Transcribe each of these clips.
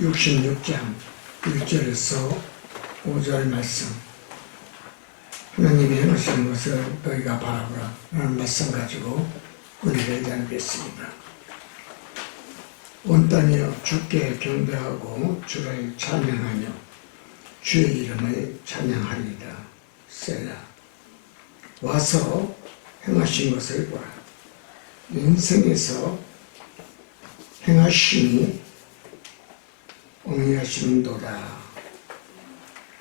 66장 1절에서 5절 말씀. 하나님이 행하시는 것을 너희가 바라보라 라는 말씀 가지고 은혜를 나누겠습니다. 온 땅이여 주께 경배하고 주를 찬양하며 주의 이름을 찬양하리이다. 셀라. 와서 행하신 것을 보라. 인생에서 행하심이 응하시는도다.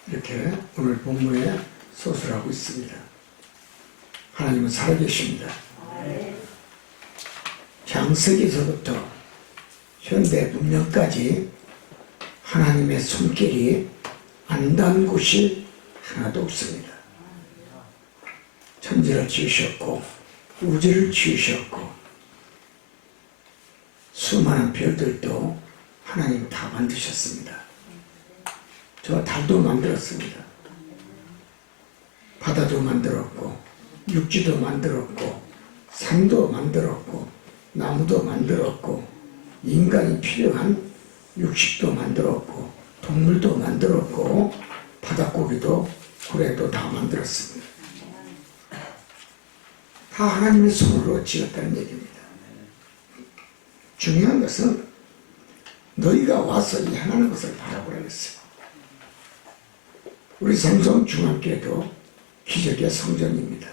이렇게 오늘 본문에 소설하고 있습니다. 하나님은 살아계십니다. 창세기서부터 현대 문명까지 하나님의 손길이 안 닿은 곳이 하나도 없습니다. 천지를 지으셨고 우주를 지으셨고 수많은 별들도 하나님 다 만드셨습니다. 저 달도 만들었습니다. 바다도 만들었고 육지도 만들었고 산도 만들었고 나무도 만들었고 인간이 필요한 육식도 만들었고 동물도 만들었고 바닷고기도 고래도 다 만들었습니다. 다 하나님의 손으로 지었다는 얘기입니다. 중요한 것은 너희가 와서 이 행하는 것을 바라보라 했어요. 우리 삼성 중학교도 기적의 성전입니다.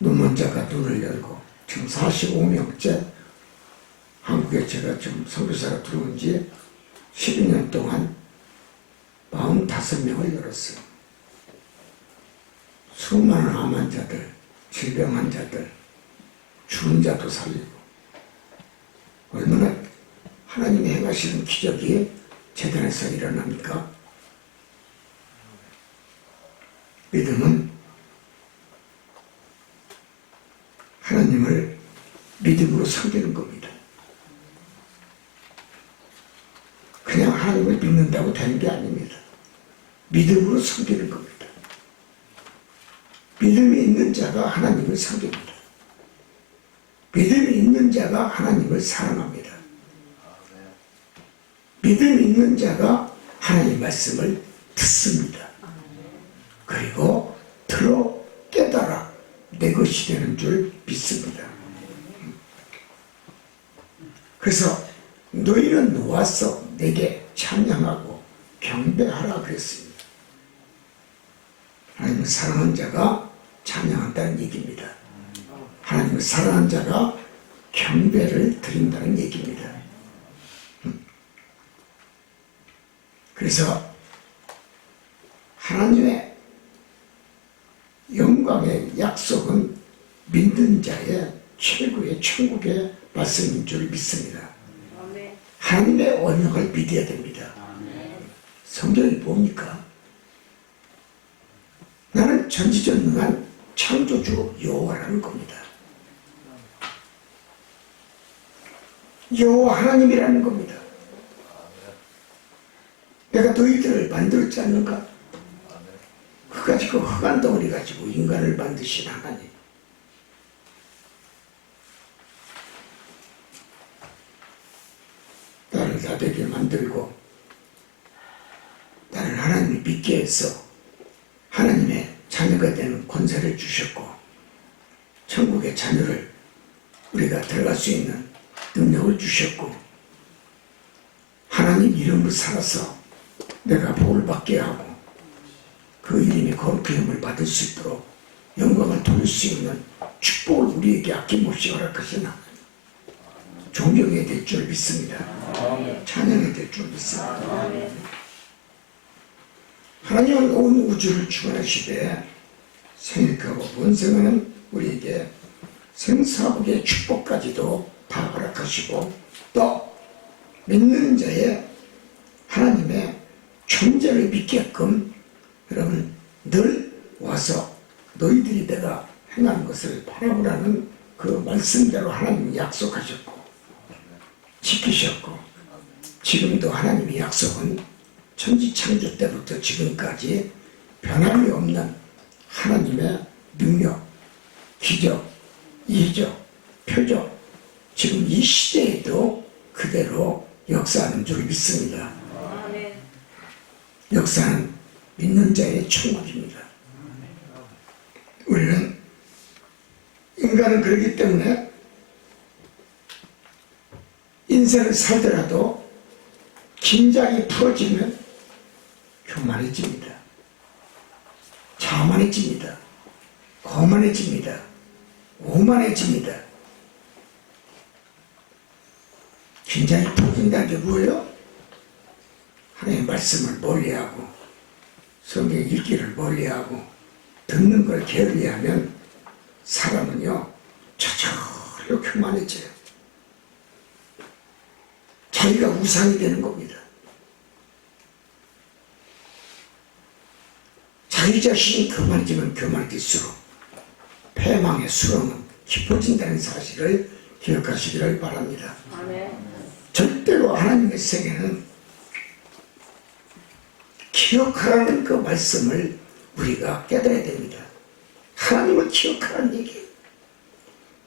눈먼 자가 눈을 열고 지금 45명째 한국에 제가 지금 선교사가 들어온 지 12년 동안 45명을 열었어요. 수많은 암 환자들, 질병 환자들, 죽은 자도 살리고 얼마나 하나님이 행하시는 기적이 재단에서 일어납니까? 믿음은 하나님을 믿음으로 섬기는 겁니다. 그냥 하나님을 믿는다고 되는 게 아닙니다. 믿음으로 섬기는 겁니다. 믿음이 있는 자가 하나님을 섬깁니다. 믿음이 있는 자가 하나님을 사랑합니다. 믿음이 있는 자가 하나님의 말씀을 듣습니다. 그리고 들어 깨달아 내 것이 되는 줄 믿습니다. 그래서 너희는 와서 내게 찬양하고 경배하라 그랬습니다. 하나님을 사랑하는 자가 찬양한다는 얘기입니다. 하나님을 사랑하는 자가 경배를 드린다는 얘기입니다. 그래서 하나님의 영광의 약속은 믿는 자의 최고의 천국의 말씀인 줄 믿습니다. 하나님의 언약을 믿어야 됩니다. 성경이 뭡니까? 나는 전지전능한 창조주 여호와라는 겁니다. 여호와 하나님이라는 겁니다. 내가 너희들을 만들었지 않는가? 그까지 그 흑암 덩어리 가지고 인간을 만드신 하나님. 나를 나되게 만들고 나를 하나님을 믿게 해서 하나님의 자녀가 되는 권세를 주셨고 천국의 자녀를 우리가 들어갈 수 있는 능력을 주셨고 하나님 이름으로 살아서 내가 복을 받게 하고 그 이름이 거룩한 힘을 받을 수 있도록 영광을 돌릴 수 있는 축복을 우리에게 아낌없이 허락하신 하나님. 존경해야 될 줄 믿습니다. 찬양해야 될 줄 믿습니다. 하나님은 온 우주를 주관하시되 생육하고 번성하는 우리에게 생사복의 축복까지도 다 허락하시고 또 믿는 자의 하나님의 존재를 믿게끔 여러분 늘 와서 너희들이 내가 행한 것을 바라보라는 그 말씀대로 하나님이 약속하셨고 지키셨고 지금도 하나님의 약속은 천지창조 때부터 지금까지 변함이 없는 하나님의 능력, 기적, 이적, 표적 지금 이 시대에도 그 그대로 역사하는 줄 믿습니다. 아멘. 역사는 믿는 자의 천국입니다. 우리는 인간은 그렇기 때문에 인생을 살더라도 긴장이 풀어지면 교만해집니다. 자만해집니다. 거만해집니다. 오만해집니다. 긴장이 풀어진다는 게 뭐예요? 하나님의 말씀을 멀리하고 성경 읽기를 멀리하고 듣는 걸 게을리하면 사람은요 저절로 교만해져요. 자기가 우상이 되는 겁니다. 자기 자신이 교만해지면 교만해질수록 패망의 수렁은 깊어진다는 사실을 기억하시기를 바랍니다. 아멘. 절대로 하나님의 세계는 기억하라는 그 말씀을 우리가 깨달아야 됩니다. 하나님을 기억하라는 얘기예요.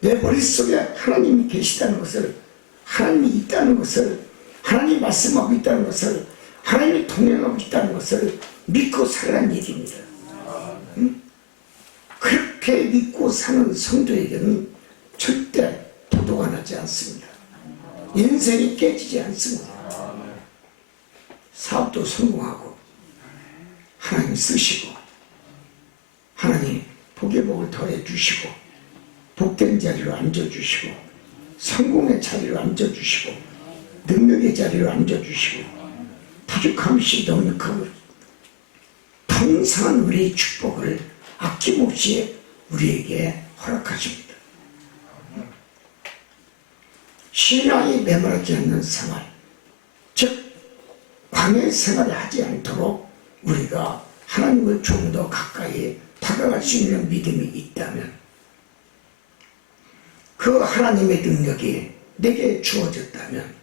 내 머릿속에 하나님이 계시다는 것을, 하나님이 있다는 것을, 하나님이 말씀하고 있다는 것을, 하나님이 동행하고 있다는 것을 믿고 살라는 얘기입니다. 응? 그렇게 믿고 사는 성도에게는 절대 도도가 나지 않습니다. 인생이 깨지지 않습니다. 사업도 성공하고 하나님 쓰시고 하나님 복의 복을 더해 주시고 복된 자리로 앉아주시고 성공의 자리로 앉아주시고 능력의 자리로 앉아주시고 부족함없이 넉넉하고 풍성한 우리의 축복을 아낌없이 우리에게 허락하십니다. 신앙이 메마르지 않는 생활, 즉 광야의 생활을 하지 않도록 우리가 하나님을 좀 더 가까이 다가갈 수 있는 믿음이 있다면 그 하나님의 능력이 내게 주어졌다면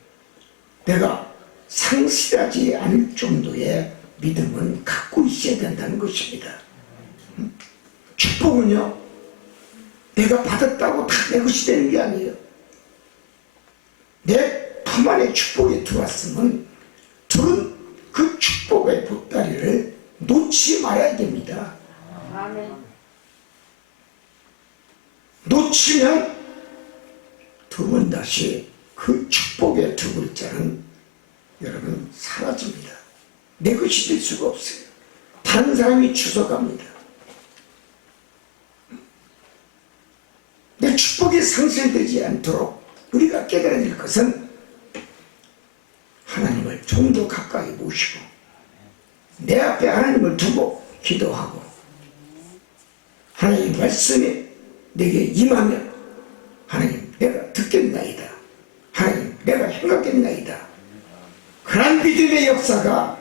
내가 상실하지 않을 정도의 믿음은 갖고 있어야 된다는 것입니다. 축복은요 내가 받았다고 다 내 것이 되는 게 아니에요. 내 품 안에 축복이 들어왔으면 저는 그 축복의 보따리를 놓지 말아야 됩니다. 아멘. 놓치면 두 번 다시 그 축복의 두 글자는 여러분 사라집니다. 내 것이 될 수가 없어요. 다른 사람이 주워갑니다. 내 축복이 상실되지 않도록 우리가 깨달아야 될 것은 하나님을 좀 더 가까이 모시고 내 앞에 하나님을 두고 기도하고 하나님 말씀이 내게 임하면 하나님 내가 듣겠나이다. 하나님 내가 행하겠나이다. 그런 믿음의 역사가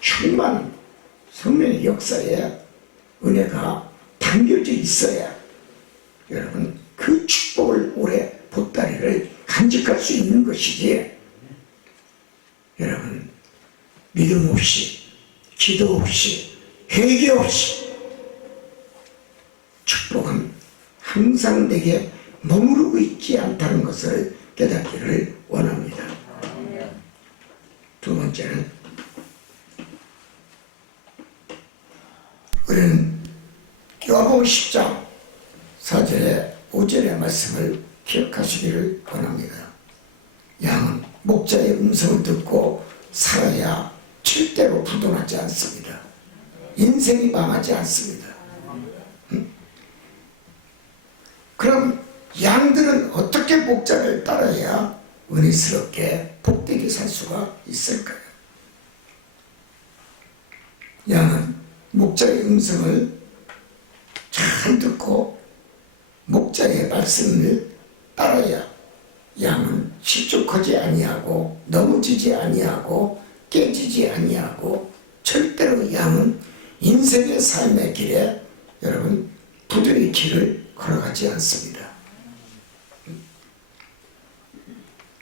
충만한 성령의 역사에 은혜가 담겨져 있어야 여러분 그 축복을 오래 보따리를 간직할 수 있는 것이지 여러분 믿음 없이 기도 없이 회개 없이 축복은 항상 내게 머무르고 있지 않다는 것을 깨닫기를 원합니다. 두 번째는 우리는 요한복음 10장 4절에 5절의 말씀을 기억하시기를 원합니다. 양은 목자의 음성을 듣고 살아야 절대로 부도나지 않습니다. 인생이 망하지 않습니다. 그럼 양들은 어떻게 목자를 따라야 은혜스럽게 복되게 살 수가 있을까요? 양은 목자의 음성을 잘 듣고 목자의 말씀을 따라야 양은 실족하지 아니하고 넘어지지 아니하고 깨지지 아니하고 절대로 양은 인생의 삶의 길에 여러분 부득이 길을 걸어가지 않습니다.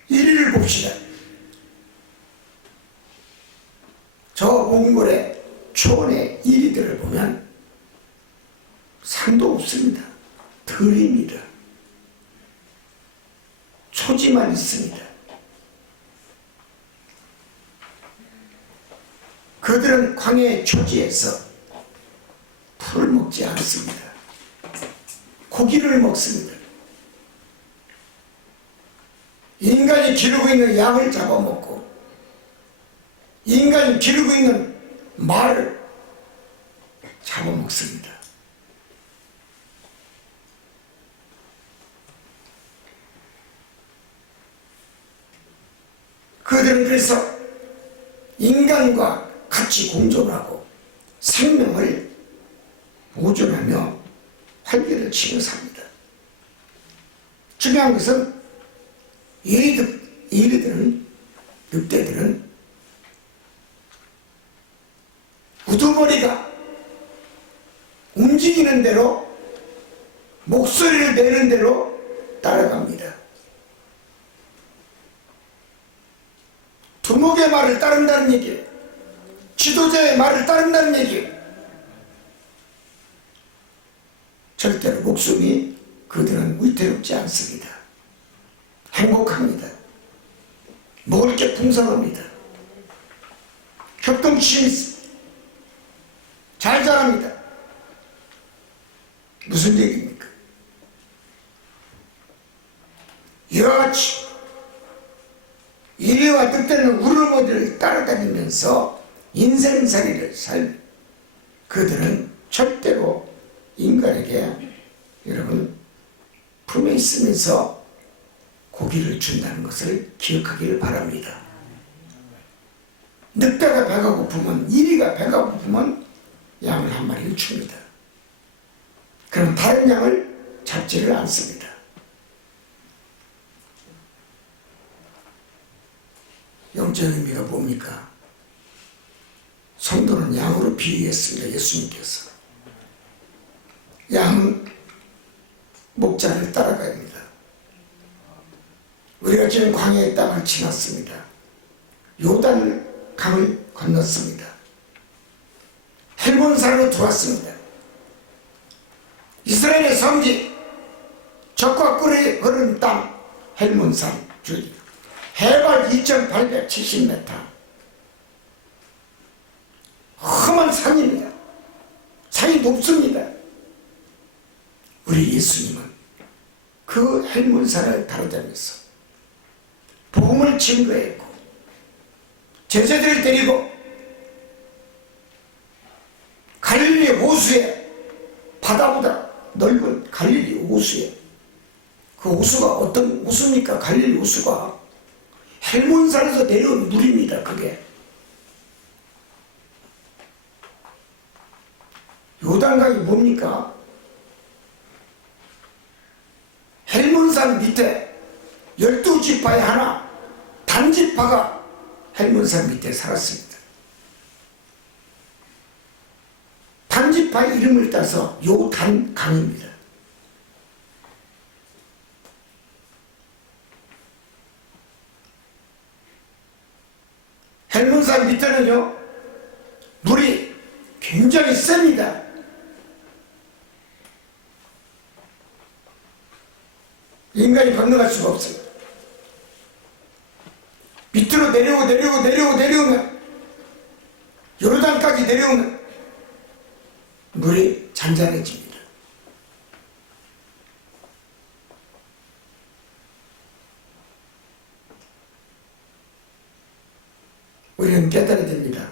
이리를 봅시다. 저 몽골의 초원의 이리들을 보면 산도 없습니다. 들입니다. 초지 고기만 있습니다. 그들은 광야의 초지에서 풀을 먹지 않습니다. 고기를 먹습니다. 인간이 기르고 있는 양을 잡아먹고 인간이 기르고 있는 말을 잡아먹습니다. 그들은 그래서 인간과 같이 공존하고 생명을 보존하며 활개를 치며 삽니다. 중요한 것은 이리들은, 늑대들은 우두머리가 움직이는 대로 목소리를 내는 대로 따라갑니다. 두목의 말을 따른다는 얘기예요. 지도자의 말을 따른다는 얘기예요. 절대로 목숨이 그들은 위태롭지 않습니다. 행복합니다. 먹을 게 풍성합니다. 협동심이 있습니다. 잘 자랍니다. 무슨 얘기입니까? 이와 같이 이리와 늑대는 우르머리를 따라다니면서 인생살이를 살면 그들은 절대로 인간에게 여러분 품에 있으면서 고기를 준다는 것을 기억하기를 바랍니다. 늑대가 배가 고프면, 이리가 배가 고프면 양을 한 마리를 줍니다. 그럼 다른 양을 잡지를 않습니다. 영적 의미가 뭡니까? 성도는 양으로 비유했습니다. 예수님께서. 양은 목자를 따라가야 합니다. 우리가 지금 광야의 땅을 지났습니다. 요단 강을 건넜습니다. 헬몬산으로 들어왔습니다. 이스라엘의 성지, 적과 꿀이 흐르는 땅 헬몬산 주위, 해발 2870m, 험한 산입니다. 산이 높습니다. 우리 예수님은 그 헬몬산을 다루다면서 복음을 증거했고 제자들을 데리고 갈릴리 호수에, 바다보다 넓은 갈릴리 호수에, 그 호수가 어떤 호수입니까? 갈릴리 호수가 헬몬산에서 내려온 물입니다. 그게 요단강이 뭡니까? 헬몬산 밑에 12지파의 하나 단지파가 헬몬산 밑에 살았습니다. 단지파 이름을 따서 요단강입니다. 헬몬산 밑에는요 물이 굉장히 셉니다. 인간이 건너갈 수가 없어요. 밑으로 내려오면 요르단까지 내려오면 물이 잔잔해집니다. 우리는 깨달아야 됩니다.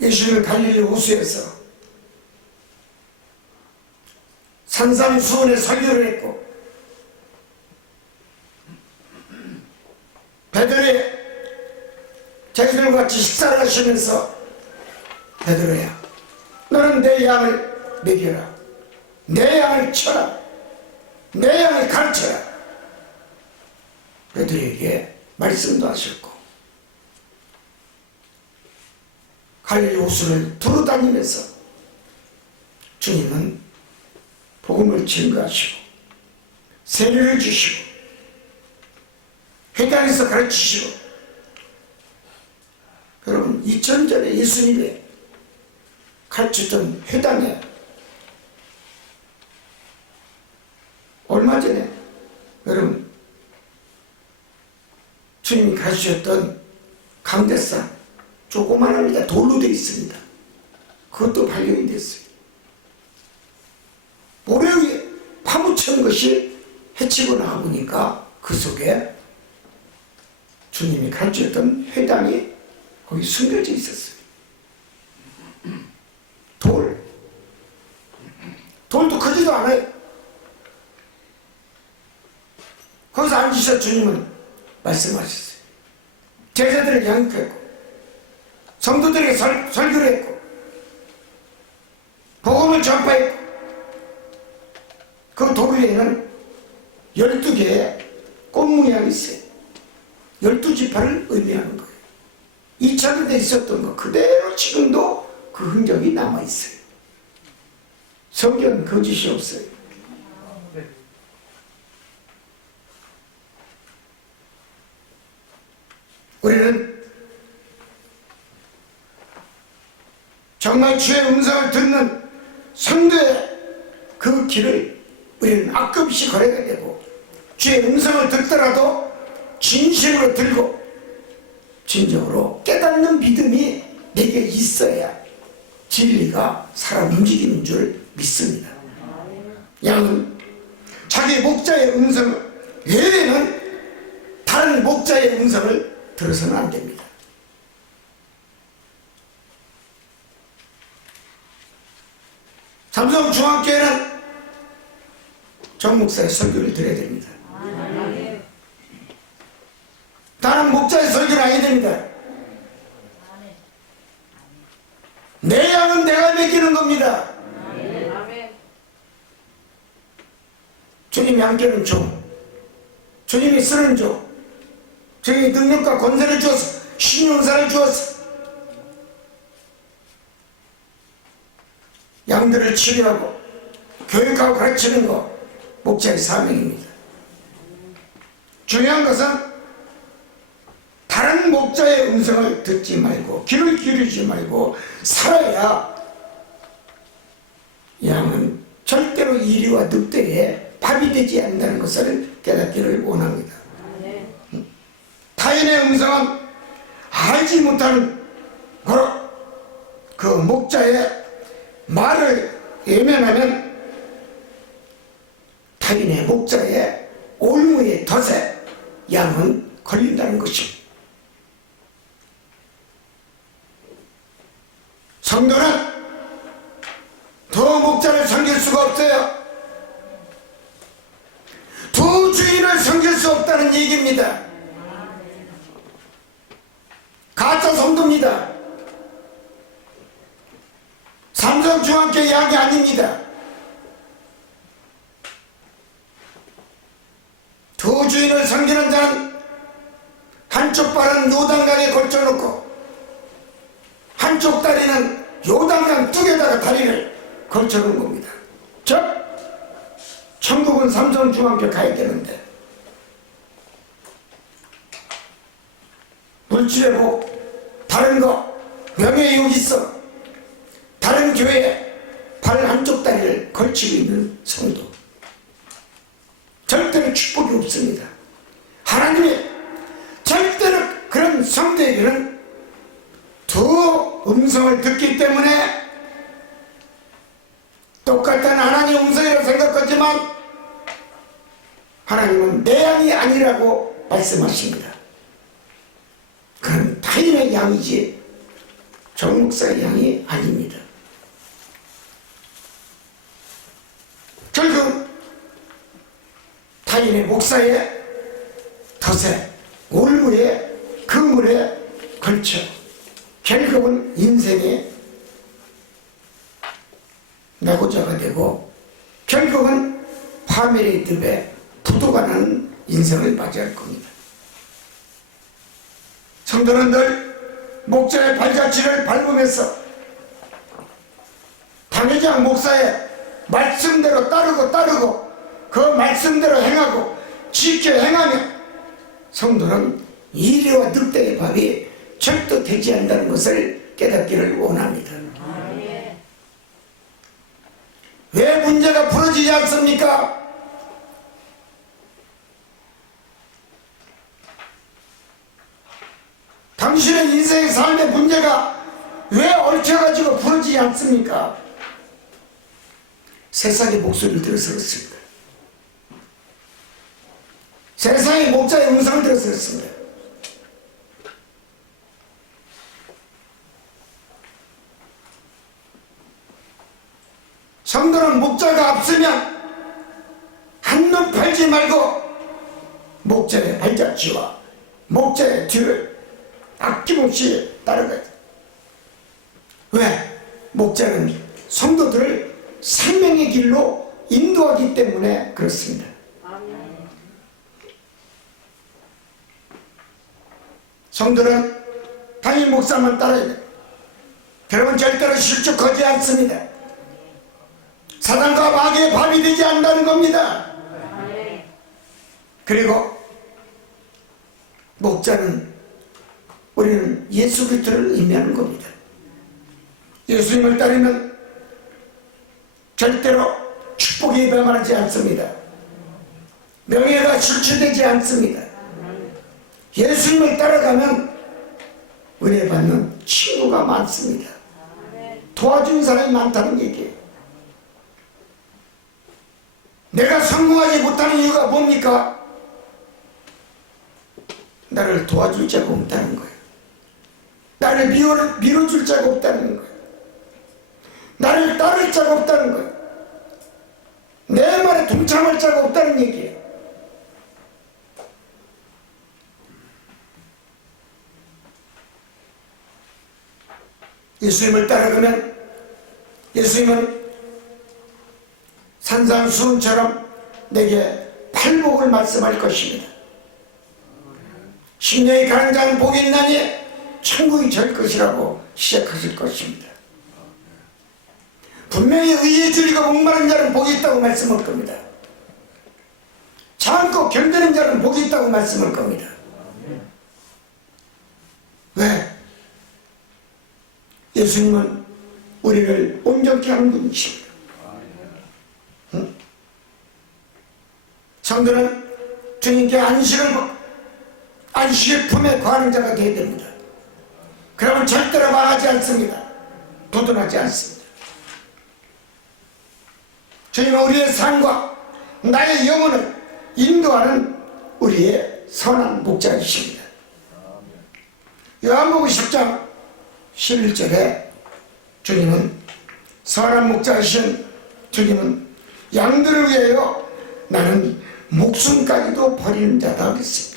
예수님은 갈릴리 호수에서 산산수훈의 설교를 했고 베드로의 제자들과 같이 식사를 하시면서 베드로야 너는 내 양을 먹여라, 내 양을 쳐라, 내 양을 가르쳐라. 베드로에게 말씀도 하셨고 갈릴리 호수를 두루 다니면서 주님은 복음을 증거하시고 세례를 주시고 회당에서 가르치시고, 여러분 2000년 전에 예수님이 가르쳤던 회당에 얼마 전에 여러분 주님이 가주셨던 강대상 조그만합니다. 돌로 되어 있습니다. 그것도 발견이 됐어요. 모래 위에 파묻힌 것이 해치고 나오니까 그 속에 주님이 가르쳤던 회당이 거기 숨겨져 있었어요. 돌도 크지도 않아요. 거기서 앉으셔 주님은 말씀하셨어요. 제자들에게 양육했고 성도들에게 설교를 했고 복음을 전파했고 그 돌 위에는 12개의 꽃 모양이 있어요. 12지파를 의미하는 거예요. 2차 때 있었던 거 그대로 지금도 그 흔적이 남아있어요. 성경은 거짓이 없어요. 우리는 정말 주의 음성을 듣는 성도의 그 길을 우리는 아낌없이 걸어야 되고 주의 음성을 듣더라도 진심으로 들고 진정으로 깨닫는 믿음이 내게 있어야 진리가 살아 움직이는 줄 믿습니다. 양은 자기 목자의 음성 외에는 다른 목자의 음성을 들어서는 안 됩니다. 삼성중앙교회는 정 목사의 설교를 들어야 됩니다. 다른 목자의 설교는 아니야 됩니다. 내 양은 내가 맡기는 겁니다. 주님이 함께는 종, 주님이 쓰는 종, 주님이 능력과 권세를 주어서 신용사를 주어서 양들을 치료하고 교육하고 가르치는 것 목자의 사명입니다. 중요한 것은 다른 목자의 음성을 듣지 말고 귀를 기울이지 말고 살아야 양은 절대로 이리와 늑대에 밥이 되지 않는다는 것을 깨닫기를 원합니다. 타인의 음성은 알지 못하는 바로 그 목자의 말을 외면하면 타인의 목자의 올무의 덫에 양은 걸린다는 것입니다. 성도는 두 목자를 섬길 수가 없어요. 두 주인을 섬길 수 없다는 얘기입니다. 가짜 성도입니다. 삼성중앙교회 양이 아닙니다. 두 주인을 섬기는 자는 한쪽 발은 요단강에 걸쳐놓고 한쪽 다리는 요단강 뚝에다가 다리를 걸쳐놓은 겁니다. 즉 천국은 삼성중앙교회 가야 되는데 물질의 복, 다른 거, 명예욕 있어 다른 교회에 발 한쪽 다리를 걸치고 있는 성도 절대로 축복이 없습니다. 하나님이 절대로 그런 성도에게는 두 음성을 듣기 때문에 똑같은 하나님의 음성이라고 생각하지만 하나님은 내 양이 아니라고 말씀하십니다. 그건 타인의 양이지 정목사의 양이 아닙니다. 결국 타인의 목사의 덫에 올무에 그물에 걸쳐 결국은 인생의 내고자가 되고 결국은 파멸의 늪에 부도가 나는 인생을 맞이할 겁니다. 성도는 늘 목자의 발자취를 밟으면서 당회장 목사의 말씀대로 따르고 그 말씀대로 행하고 지켜 행하며 성도는 이리와 늑대의 밥이 절도 되지 않는다는 것을 깨닫기를 원합니다. 왜 문제가 풀어지지 않습니까? 당신의 인생의 삶의 문제가 왜 얽혀가지고 풀어지지 않습니까? 세상의 목소리를 들어서 그렇습니다. 세상의 목자의 음성을 들어서 그렇습니다. 성도는 목자가 앞서면 한눈 팔지 말고 목자의 발자취와 목자의 뒤를 아낌없이 따라가야 돼. 왜? 목자는 성도들을 생명의 길로 인도하기 때문에 그렇습니다. 성도는 담임 목사만 따라야 돼. 여러분 절대로 실족하지 않습니다. 사단과 마귀의 밥이 되지 않는다는 겁니다. 그리고 목자는 우리는 예수 그리스도를 의미하는 겁니다. 예수님을 따르면 절대로 축복에 배반하지 않습니다. 명예가 실추되지 않습니다. 예수님을 따라가면 은혜 받는 친구가 많습니다. 도와주는 사람이 많다는 얘기예요. 내가 성공하지 못하는 이유가 뭡니까? 나를 도와줄 자가 없다는 거예요. 나를 밀어줄 자가 없다는 거예요. 나를 따를 자가 없다는 거예요. 내 말에 동참할 자가 없다는 얘기예요. 예수님을 따라가면 예수님은 산산수훈처럼 내게 팔복을 말씀할 것입니다. 심령이 가는 자는 복이 있나니 천국이 절 것이라고 시작하실 것입니다. 분명히 의에 줄이고 목마른 자는 복이 있다고 말씀할 겁니다. 참고 견디는 자는 복이 있다고 말씀할 겁니다. 왜? 예수님은 우리를 온전케 하는 분이십니다. 응? 성도는 주님께 안식의 품에 거하는 자가 되어야 됩니다. 그러면 절대로 망하지 않습니다. 부도나지 않습니다. 주님은 우리의 삶과 나의 영혼을 인도하는 우리의 선한 목자이십니다. 요한복음 10장 11절에 주님은 선한 목자이신 주님은 양들을 위하여 나는 목숨까지도 버리는 자다 그랬습니다.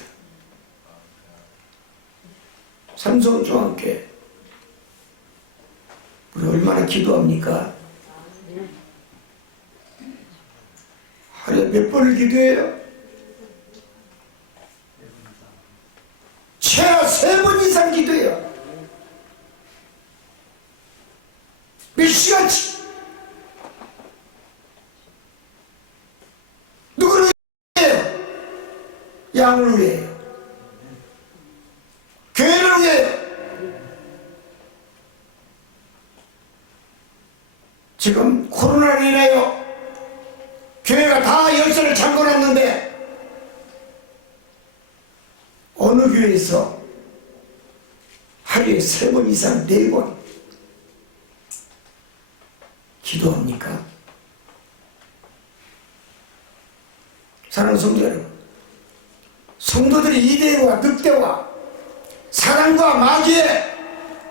삼성중앙교회 우리 얼마나 기도합니까? 하루에 몇 번을 기도해요? 최하 3번 이상 기도해요. 몇 시간치? 누구를 위해요? 양을 위해요. 교회를 위해요. 지금 코로나로 인하여 교회가 다 열쇠를 잠궈놨는데 어느 교회에서 하루에 3번 이상 4번 기도합니까? 사랑하는 성도 여러분, 성도들이 이대와 늑대와 사단과 마귀의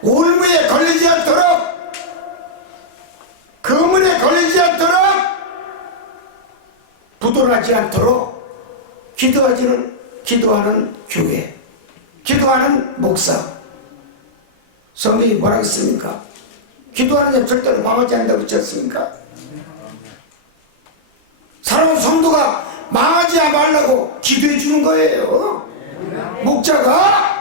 올무에 걸리지 않도록, 거문에 걸리지 않도록, 부도나지 않도록 기도하는 교회, 기도하는 목사. 성경이 뭐라고 했습니까? 기도하는 자는 절대로 망하지 않는다고 그랬지 않습니까? 사랑하는 성도가 망하지 말라고 기도해 주는 거예요. 목자가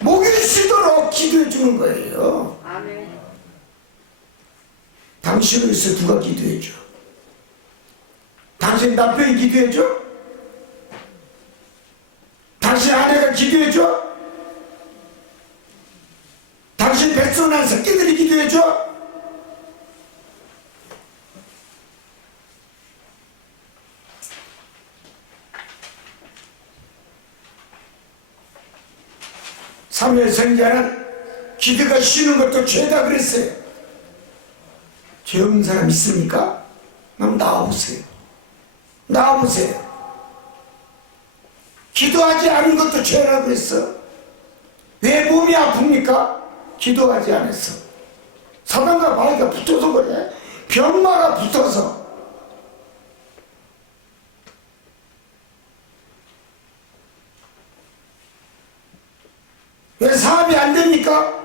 목이 쉬도록 기도해 주는 거예요. 당신을 위해서 누가 기도해 줘? 당신 남편이 기도해 줘? 당신 아내가 기도해 줘? 당신 백성한 새끼들이 기도해 줘? 사무엘 선지자는 기드가 쉬는 것도 죄다 그랬어요. 죄 없는 사람 있습니까? 그럼 나와보세요. 나와보세요. 기도하지 않은 것도 죄라고 그랬어. 왜 몸이 아픕니까? 기도하지 않았어. 사단과 마귀가 붙어서 그래. 병마가 붙어서. 왜 사업이 안 됩니까?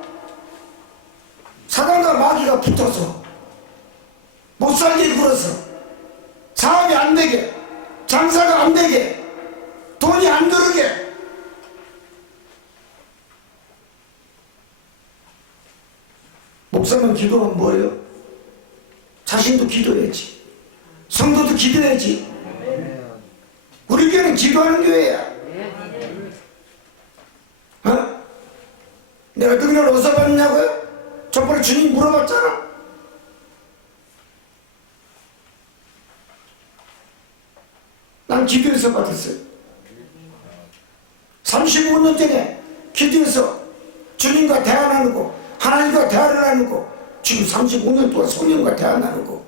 사단과 마귀가 붙어서 못 살게 굴어서 사업이 안 되게, 장사가 안 되게, 돈이 안 들게. 목사는 기도하면 뭐예요? 자신도 기도해야지, 성도도 기도해야지. 우리 교회는 기도하는 교회야. 어? 내가 능력을 어디서 받느냐고요? 저번에 주님 물어봤잖아. 난 기도해서 받았어요. 35년 전에 기도해서 주님과 대화 나누고 하나님과 대화를 나누고 지금 35년 동안 성령과 대화 나누고.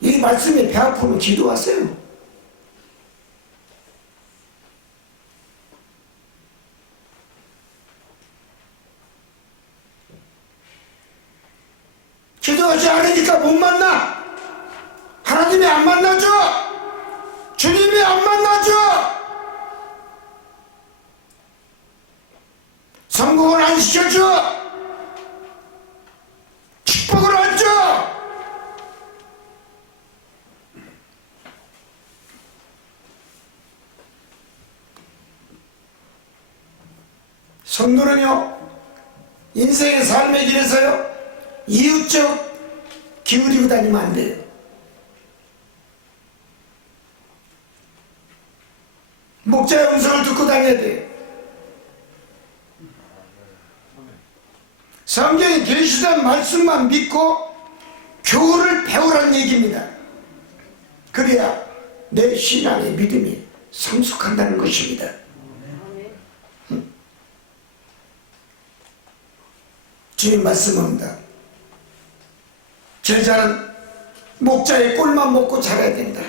이 말씀에 배 아프면 기도하세요. 기도하지 않으니까 못 만나. 하나님이 안 만나줘. 주님이 안 만나줘. 성공을 안 시켜줘. 축복을 안 줘. 성도는요, 인생의 삶의 길에서요, 이웃적 기울이고 다니면 안 돼요. 목자의 음성을 듣고 다녀야 돼요. 성경에 계시던 말씀만 믿고 교훈을 배우라는 얘기입니다. 그래야 내 신앙의 믿음이 성숙한다는 것입니다. 주님 말씀합니다. 제자는 목자의 꼴만 먹고 자라야 된다.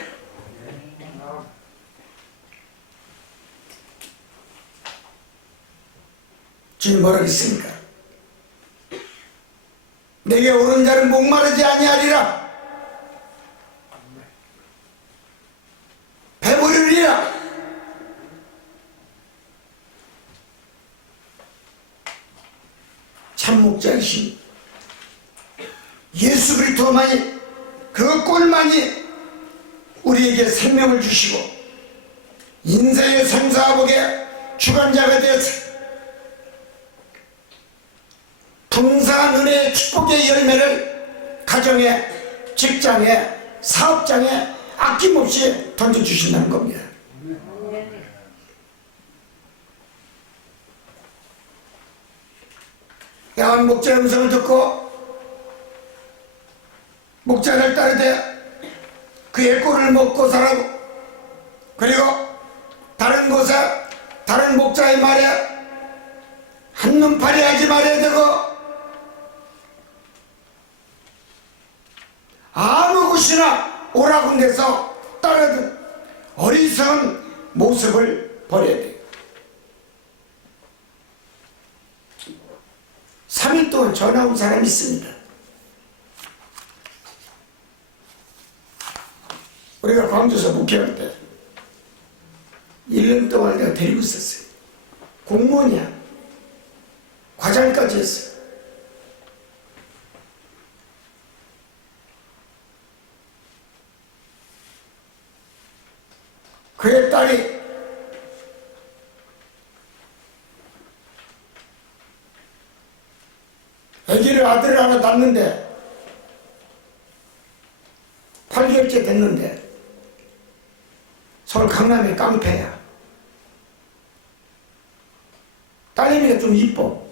주님 뭐라고 했습니까? 내게 오른 자는 목마르지 아니하리라. 배부르리라. 참 목자이신 예수 그리스도만이, 그 꼴만이 우리에게 생명을 주시고 인생의 생사복의 주관자가 되어서 풍성한 은혜의 축복의 열매를 가정에, 직장에, 사업장에 아낌없이 던져주신다는 겁니다. 야한 목자의 음성을 듣고 목자를 따르되 그의 꼴을 먹고 살아고, 그리고 다른 곳에 다른 목자의 말에 한눈 팔이하지 말아야 되고 아무 곳이나 오라군데서 따르든 어리석은 모습을 버려야 돼요. 3일 동안 전화 온 사람이 있습니다. 우리가 광주에서 목회할 때 1년 동안 내가 데리고 있었어요. 공무원이야. 과장까지 했어요. 그의 딸이 아기를, 아들을 하나 낳는데 8개월째 됐는데 서울 강남의 깡패야. 딸내미가 좀 이뻐.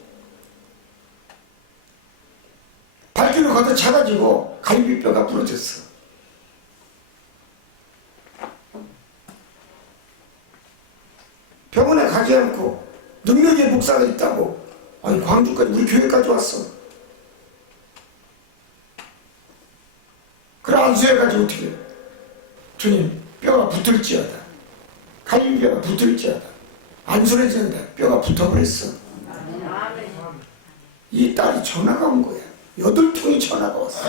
발길을 걷어 차가지고 갈비뼈가 부러졌어. 병원에 가지 않고 능력의 목사가 있다고 아니 광주까지 우리 교회까지 왔어. 그래 안수해가지고 어떻게 해? 주님 뼈가 붙을지어다. 갈비뼈가 붙을지어다. 안수해지는데 뼈가 붙어버렸어. 이 딸이 전화가 온 거야. 8통이 전화가 왔어.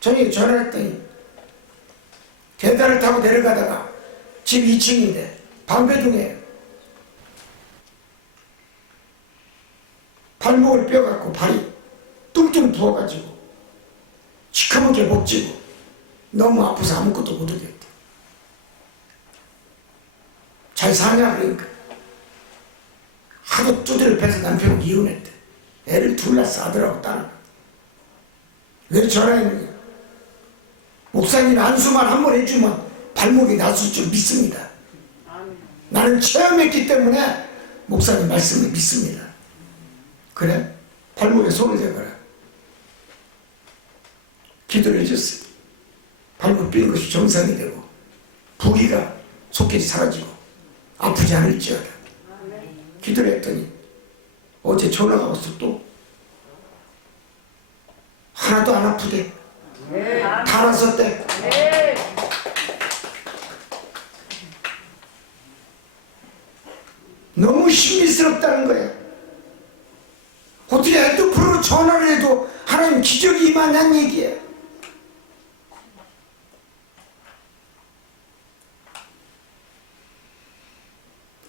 저녁에 전화했더니 계단을 타고 내려가다가 집 2층인데 방배동에 발목을 뼈갖고 발이 뚱뚱 부어가지고 시커멓게 목지고 너무 아파서 아무것도 못하겠대. 잘 사냐 그러니까 하도 두드려 패서 남편하고 이혼했대. 애를 둘 낳았어. 아들하고 딸하고. 왜 전화했느냐. 목사님 안수만 한 번 해주면 발목이 나설 줄 믿습니다. 나는 체험했기 때문에 목사님 말씀을 믿습니다. 그래? 발목에 손을 대거라. 기도를 해줬어요. 발목 삔 것이 정상이 되고 부기가 속히 사라지고 아프지 않을지어다. 기도를 했더니 어제 전화가 왔어. 또 하나도 안 아프대. 다 나섰대. 너무 신비스럽다는 거야. 어떻게 핸드폰으로 전화를 해도 하나님 기적이 임한다는 얘기야.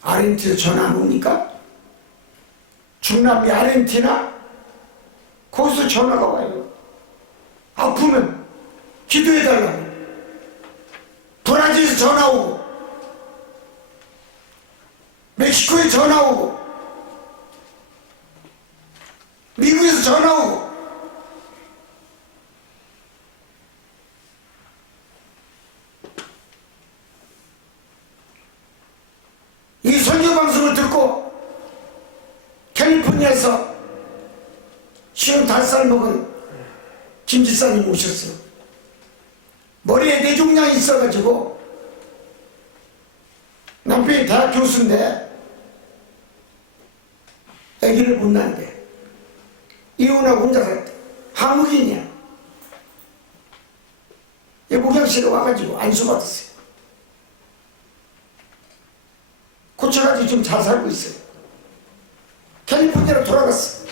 아르헨티나 전화 안 옵니까? 중남미 아르헨티나? 거기서 전화가 와요. 아프면 기도해달라고. 브라질에서 전화 오고 멕시코에 전화 오고 미국에서 전화 오고 이 선교 방송을 듣고 캘리포니아에서 55살 먹은 김지사님 오셨어요. 머리에 뇌종양이 있어가지고 남편이 대학 교수인데 아기를 못 낳는데 이혼하고 혼자 살았대. 한국인이야. 목양실에 와가지고 안수받았어요. 고쳐가지고 좀 잘 살고 있어요. 캘리포니아로 돌아갔어.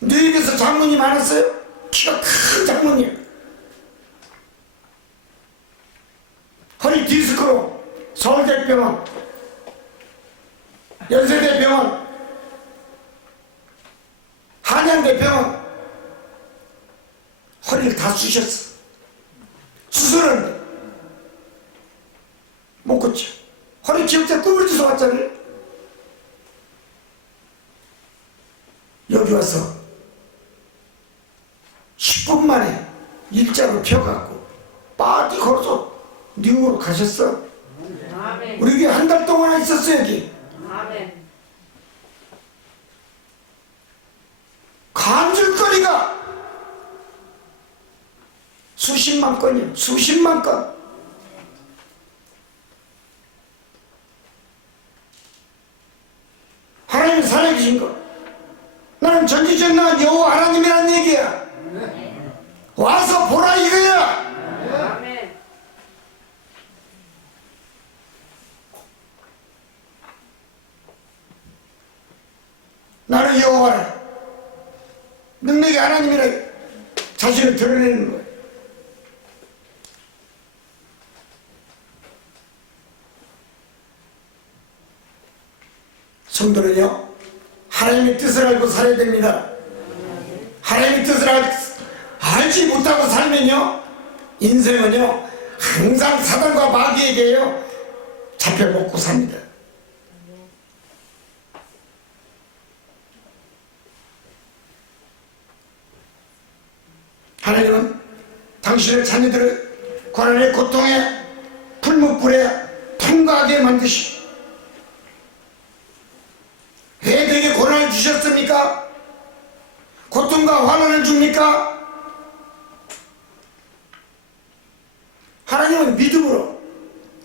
뉴욕에서 장모님 많았어요? 키가 큰 장모님. 허리 디스크로 서울대병원, 연세대병원, 한양대병원 허리를 다 쑤셨어. 수술은 못 고쳐. 허리 기억자 구부러져서 왔잖아요. 여기 와서 10분 만에 일자로 펴갖고 빠르게 걸어서 뉴욕으로 가셨어. 아멘. 우리 교회 한 달 동안 있었어. 여기 아멘. 간질거리가 수십만 건이요. 수십만 건. 하나님 살아계신 거. 나는 전지전능한 여호와 하나님이라는 얘기야. 와서 보라 이거야. 나는 여호와라. 능력의 하나님이라 자신을 드러내는 거야. 성도는요, 하나님의 뜻을 알고 살아야 됩니다. 하나님의 뜻을 알지 못하고 살면요, 인생은요, 항상 사단과 마귀에게요, 잡혀먹고 삽니다. 하나님은 당신의 자녀들을 고난의 고통에 풀무불에 통과하게 만드시고, 왜 내게 고난을 주셨습니까? 고통과 고통과 환난을 줍니까? 하나님은 믿음으로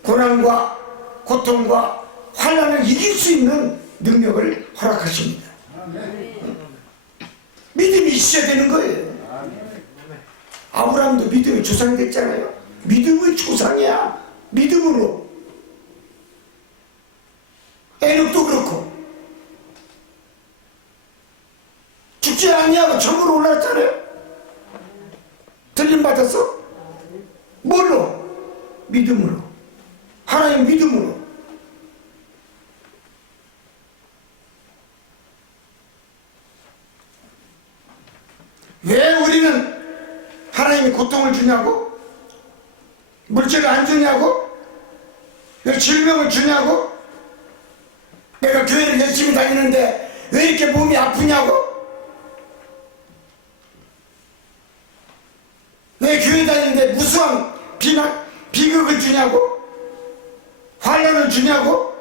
고난과 고통과 환난을 이길 수 있는 능력을 허락하십니다. 믿음이 있어야 되는 거예요. 아브라함도 믿음의 조상이 됐잖아요. 믿음의 조상이야. 믿음으로. 에녹도 그렇고 죽지 아니하고 천국으로 올라갔잖아요. 들림받았어? 뭘로? 믿음으로. 하나님 믿음으로. 왜 우리는 하나님이 고통을 주냐고? 물질을 안 주냐고? 왜 질병을 주냐고? 내가 교회를 열심히 다니는데 왜 이렇게 몸이 아프냐고? 왜 교회 다니는데 무수한 비극을 주냐고? 환난을 주냐고?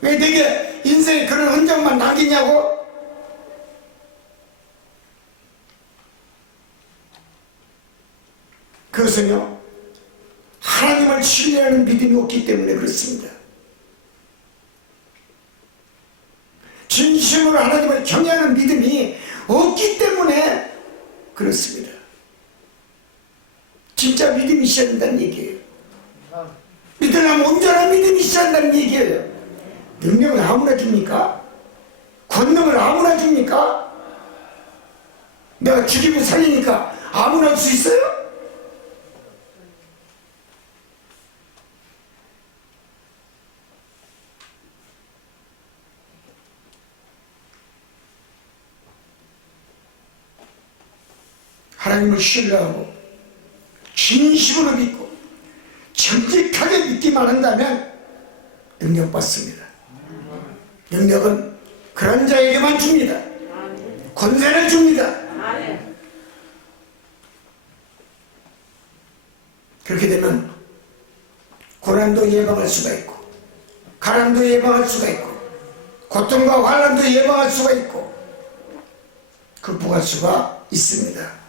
왜 내게 인생에 그런 흔적만 남기냐고? 그것은요, 하나님을 신뢰하는 믿음이 없기 때문에 그렇습니다. 진심으로 하나님을 경외하는 믿음이 없기 때문에 그렇습니다. 진짜 믿음이 있어야 된다는 얘기예요. 믿으려면 온전한 믿음이 있어야 한다는 얘기예요. 능력을 아무나 줍니까? 권능을 아무나 줍니까? 내가 죽이고 살리니까 아무나 할 수 있어요? 하나님을 신뢰하고 진심으로 믿고 정직하게 믿기만 한다면 능력받습니다. 능력은 그런 자에게만 줍니다. 권세를 줍니다. 그렇게 되면 고난도 예방할 수가 있고 가난도 예방할 수가 있고 고통과 환난도 예방할 수가 있고 극복할 수가 있습니다.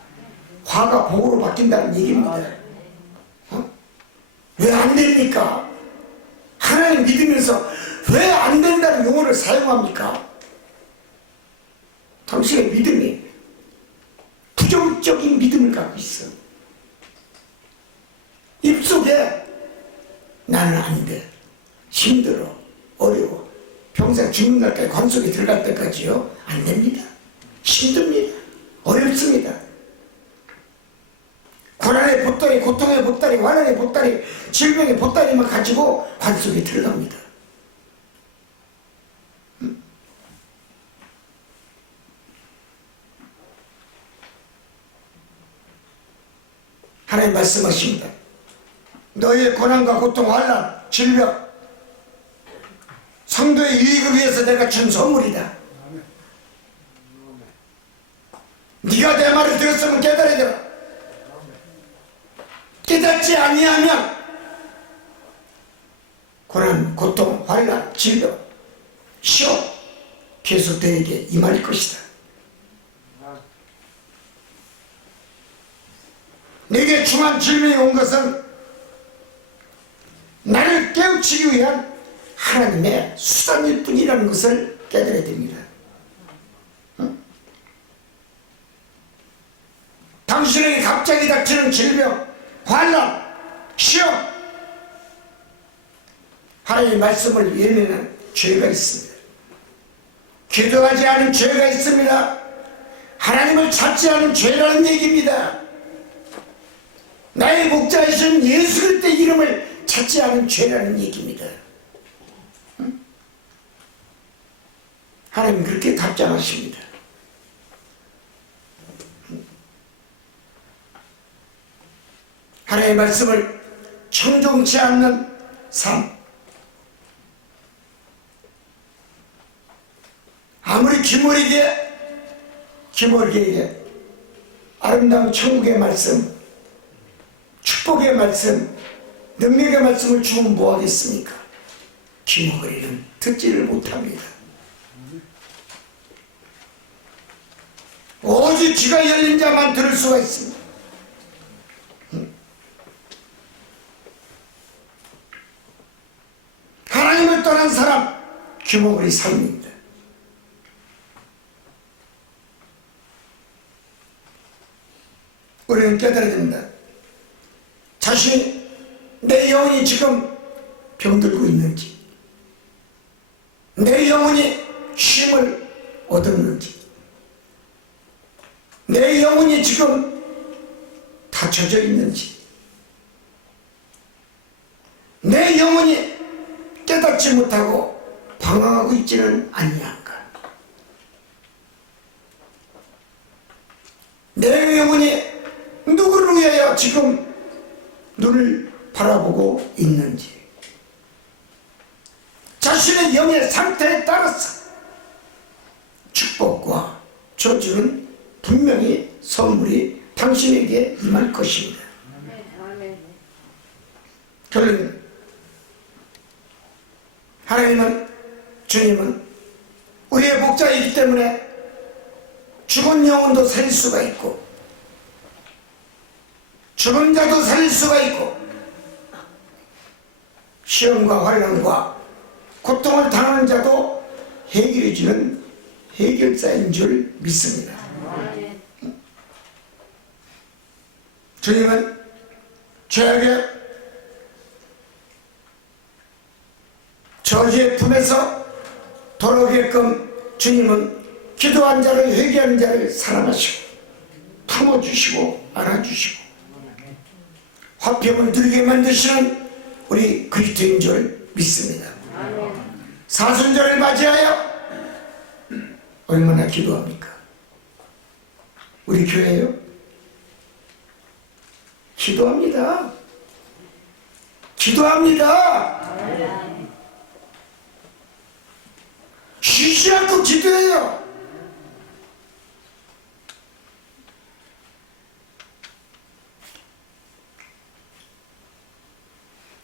화가 복으로 바뀐다는 얘기입니다. 왜 안 됩니까? 하나님 믿으면서 왜 안 된다는 용어를 사용합니까? 당신의 믿음이 부정적인 믿음을 갖고 있어. 입속에 나는 안 돼, 힘들어, 어려워, 평생 죽는 날까지 관 속에 들어갈 때까지요 안 됩니다. 힘듭니다. 어렵습니다. 고난의 보따리, 고통의 보따리, 환난의 보따리, 질병의 보따리만 가지고 관 속에 들어갑니다. 하나님 말씀하십니다. 너희의 고난과 고통, 환난, 질병, 성도의 유익을 위해서 내가 준 선물이다. 네가 내 말을 들었으면 깨달아야 되라. 깨닫지 아니하면 고난, 고통, 환난, 질병, 시험 계속 너에게 임할 것이다. 내게 중한 질병이 온 것은 나를 깨우치기 위한 하나님의 수단일 뿐이라는 것을 깨달아야 됩니다. 당신에게 갑자기 닥치는 질병, 환난, 시험, 하나님의 말씀을 예매하는 죄가 있습니다. 기도하지 않은 죄가 있습니다. 하나님을 찾지 않은 죄라는 얘기입니다. 나의 목자이신 예수 그리스도의 이름을 찾지 않은 죄라는 얘기입니다. 하나님 그렇게 답장하십니다. 하나님의 말씀을 청종치 않는 삶, 아무리 기모리게 아름다운 천국의 말씀, 축복의 말씀, 능력의 말씀을 주면 뭐하겠습니까? 기모리는 듣지를 못합니다. 오직 오직 귀가 열린 자만 들을 수가 있습니다. 하나님을 떠난 사람 귀머거리 삶입니다. 우리는 깨달아야 됩니다. 자신이 내 영혼이 지금 병들고 있는지, 내 영혼이 쉼을 얻었는지, 내 영혼이 지금 닫혀져 있는지, 내 영혼이 깨닫지 못하고 방황하고 있지는 아니한가. 내 영혼이 누구를 위하여 지금 눈을 바라보고 있는지, 자신의 영의 상태에 따라서 축복과 저주는 분명히 선물이 당신에게 임할 것입니다. 결론은 하나님은, 주님은 우리의 목자이기 때문에 죽은 영혼도 살릴 수가 있고 죽은 자도 살릴 수가 있고 시험과 환난과 고통을 당하는 자도 해결해 주는 해결자인 줄 믿습니다. 주님은 죄악의 저주의 품에서 돌아오게끔 주님은 기도한 자를, 회개하는 자를 사랑하시고 품어주시고 안아주시고 화평을 누리게 만드시는 우리 그리스도인 줄 믿습니다. 사순절을 맞이하여 얼마나 기도합니까? 우리 교회요? 기도합니다. 기도합니다. 쉬지 않고 기도해요.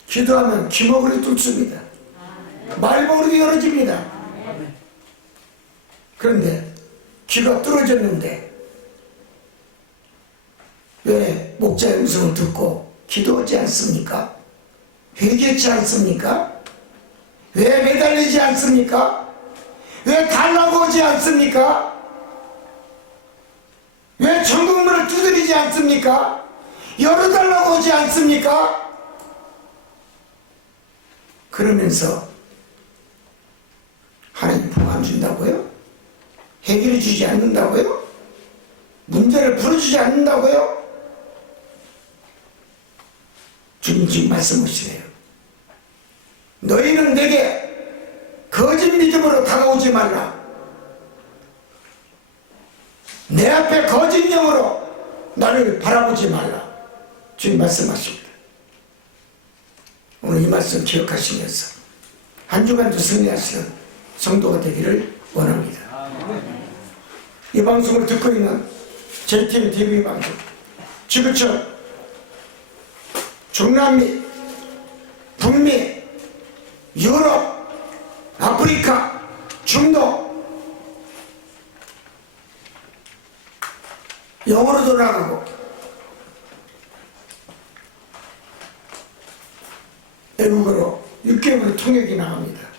기도하면 귀머거리 뚫습니다. 말버릇이 열어집니다. 그런데 귀가 뚫어졌는데 왜 목자의 음성을 듣고 기도하지 않습니까? 회개치 않습니까? 왜 매달리지 않습니까? 왜 달라고 하지 않습니까? 왜 천국문을 두드리지 않습니까? 열어달라고 하지 않습니까? 그러면서 하나님 복 안 준다고요? 해결해 주지 않는다고요? 문제를 풀어주지 않는다고요? 주님 지금 말씀하시네요. 너희는 내게 거짓 믿음으로 다가오지 말라. 내 앞에 거짓 영으로 나를 바라보지 말라. 주님 말씀하십니다. 오늘 이 말씀 기억하시면서 한 주간도 승리하시는 성도가 되기를 원합니다. 이 방송을 듣고 있는 JTN TV 방송, 지구촌, 중남미, 북미, 유럽, 아프리카, 중동, 영어로도 나가고 외국어로 6개월 통역이 나갑니다.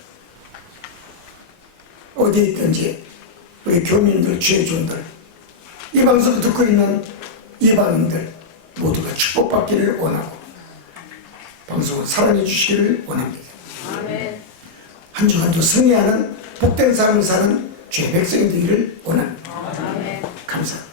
어디에 있든지 우리 교민들, 주의종들, 이 방송을 듣고 있는 이방인들 모두가 축복받기를 원하고 방송을 사랑해 주시기를 원합니다. 아멘. 한 주간도 승리하는 복된 삶을 사는 주의 백성이 되기를 원합니다. 아멘. 감사합니다.